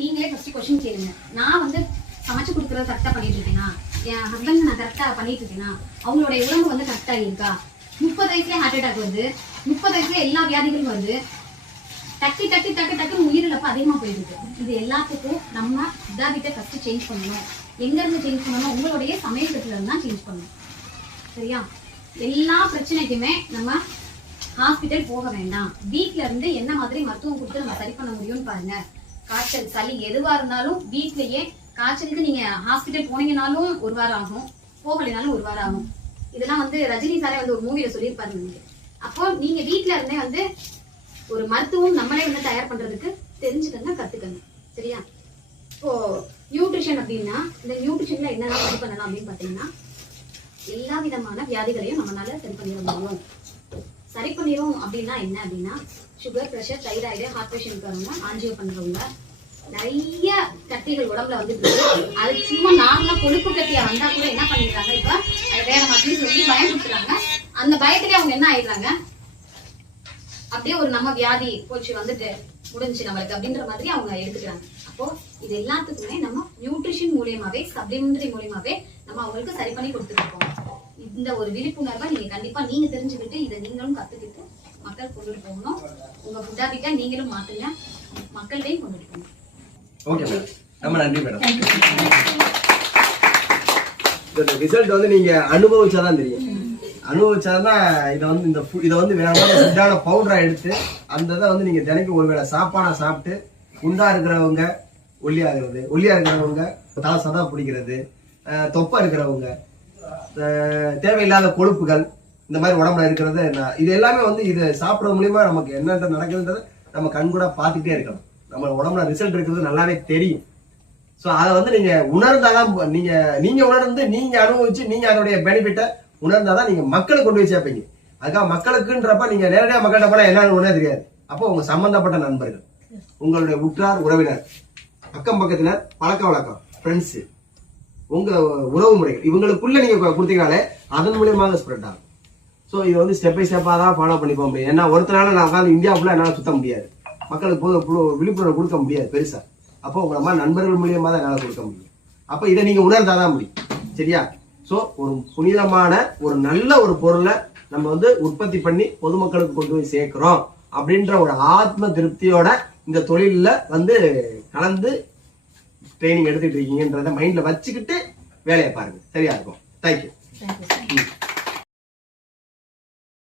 நீங்களே first question கேளுங்க. நான் வந்து சமைச்சு கொடுக்குறத கரெக்டாக பண்ணிட்டு இருக்கேனா? என் ஹஸ்பண்ட் நான் கரெக்டாக பண்ணிட்டு இருக்கேனா? அவங்களுடைய உடம்பு வந்து கரெக்டாக இருக்கா? முப்பது வயசுல ஹார்ட் அட்டாக் வருது. முப்பது வயசுல எல்லா வியாதிகளும் வருது. டக்கு டக்கு டக்கு டக்கு உயிரிழப்பு அதிகமாக போயிட்டு இருக்கு. இது எல்லாத்துக்கும் நம்ம இதாகிட்ட ஃபஸ்ட்டு சேஞ்ச் பண்ணணும். எங்கேருந்து சேஞ்ச் பண்ணணும்? உங்களுடைய சமையல் கட்டுல தான் சேஞ்ச் பண்ணணும். சரியா? எல்லா பிரச்சனைக்குமே நம்ம ஹாஸ்பிட்டல் போக வேண்டாம். வீட்ல இருந்து என்ன மாதிரி மருத்துவம் கொடுத்து நம்ம சரி பண்ண முடியும்னு பாருங்க. காய்ச்சல் சளி எதுவா இருந்தாலும் வீட்லயே காய்ச்சலுக்கு நீங்க ஹாஸ்பிட்டல் போனீங்கனாலும் ஒரு வாரம் ஆகும். போகலைனாலும் ஒரு வாரம் ஆகும். இதெல்லாம் வந்து ரஜினி சாரே வந்து ஒரு மூவில சொல்லியிருப்பாரு நீங்க அப்போ நீங்க வீட்டுல இருந்தே வந்து ஒரு மருத்துவம் நம்மளே வந்து தயார் பண்றதுக்கு தெரிஞ்சுக்கங்க கத்துக்கங்க. சரியா? இப்போ நியூட்ரிஷன் அப்படின்னா இந்த நியூட்ரிஷன்ல என்னெல்லாம் சரி பண்ணலாம் அப்படின்னு பாத்தீங்கன்னா எல்லா விதமான வியாதிகளையும் நம்மளால சரி பண்ணிட முடியும். சரி பண்ணிடும் அப்படின்னா என்ன அப்படின்னா sugar pressure thyroid heart patient இருக்கிறவங்க ஆஞ்சியோ பண்றவங்க. நிறைய கட்டிகள் உடம்புல வந்துட்டு அது சும்மா நார்மலா கொழுப்பு கட்டியா வந்தா கூட என்ன பண்ணிடுறாங்க இப்ப? வேற மாதிரி சொல்லி பயம் கொடுத்துறாங்க அந்த பயத்துக்கு அவங்க என்ன ஆயிடுறாங்க? அப்படியே ஒரு நம்ம வியாதி போச்சு வந்துட்டு முடிஞ்சு நம்மளுக்கு அப்படின்ற மாதிரி அவங்க எடுத்துக்கிறாங்க. அப்போ இது எல்லாத்துக்குமே நம்ம நியூட்ரிஷன் மூலியமாவே சப்ளிமெண்டரி மூலியமாவே நம்ம அவங்களுக்கு சரி பண்ணி கொடுத்துட்டு இருக்கோம். இந்த ஒரு விழிப்புணர்வை நீங்க கண்டிப்பா நீங்க தெரிஞ்சுக்கிட்டு இதை நீங்களும் கத்துக்கிட்டு மக்கள் கொண்டுட்டு போகணும். உங்க ஃபுட் ஹேபிட்டை நீங்களும் மாத்துங்க. மக்கள்கிட்டையும் கொண்டுட்டு போகணும் ஓகே மேடம் ரொம்ப நன்றி மேடம் இந்த ரிசல்ட் வந்து நீங்க அனுபவிச்சாதான் தெரியும். அனுபவிச்சாதான் இதை வந்து இந்த இதை வந்து மாதிரி ஃபுட்டான பவுடரா எடுத்து அந்த இதை வந்து நீங்க தினைக்கும் ஒருவேளை சாப்பாடா சாப்பிட்டு குண்டா இருக்கிறவங்க ஒல்லியாகிறது ஒல்லியா இருக்கிறவங்க தலை சதா பிடிக்கிறது தொப்பை இருக்கிறவங்க தேவையில்லாத கொழுப்புகள் இந்த மாதிரி உடம்புல இருக்கிறது இது எல்லாமே வந்து இது சாப்பிட மூலியமா நமக்கு என்னென்ன நடக்குதுன்றதை நம்ம கண்கூட பார்த்துட்டே இருக்கணும். நம்ம உடம்புல ரிசல்ட் இருக்கிறது நல்லாவே தெரியும். ஸோ அதை வந்து நீங்க உணர்ந்தாதான் நீங்க நீங்க உணர்ந்து நீங்க அனுபவிச்சு நீங்க அதனுடைய பெனிஃபிட்டை உணர்ந்தாதான் நீங்க மக்களுக்கு கொண்டு போய் சேர்ப்பீங்க. அதுக்காக மக்களுக்குன்றப்ப நீங்க நேரடியாக மக்கள்கிட்ட போனா என்னன்னு ஒன்றே தெரியாது. அப்போ உங்க சம்பந்தப்பட்ட நண்பர்கள் உங்களுடைய உற்றார் உறவினர் அக்கம் பக்கத்தினர் பழக்க வழக்கம் ஃப்ரெண்ட்ஸு உங்க உறவு முறைகள் இவங்களுக்குள்ள நீங்க கொடுத்தீங்கனாலே அதன் மூலியமாக ஸ்ப்ரெட் ஆகும். ஸோ இது வந்து ஸ்டெப் பை ஸ்டெப்பாக தான் ஃபாலோ பண்ணி முடியும் ஏன்னா ஒருத்தனால நான் உட்காந்து இந்தியா ஃபுல்லாக என்னால் சுத்த முடியாது. மக்களுக்கு போது புழு- விழிப்புணர்வு கொடுக்க முடியாது பெருசாக அப்போ உங்களை மாதிரி நண்பர்கள் மூலியமாக தான் என்னால் கொடுக்க முடியும். அப்போ இதை நீங்க உணர்ந்தாதான் முடியும். சரியா? ஸோ ஒரு புனிதமான ஒரு நல்ல ஒரு பொருளை நம்ம வந்து உற்பத்தி பண்ணி பொதுமக்களுக்கு கொண்டு போய் சேர்க்கிறோம் அப்படின்ற ஒரு ஆத்ம திருப்தியோட இந்த தொழிலில் வந்து கலந்து ட்ரைனிங் எடுத்துட்டு இருக்கீங்கன்றத மைண்ட்ல வச்சுக்கிட்டு வேலையை பாருங்க. சரியா இருக்கும்? தேங்க்யூ.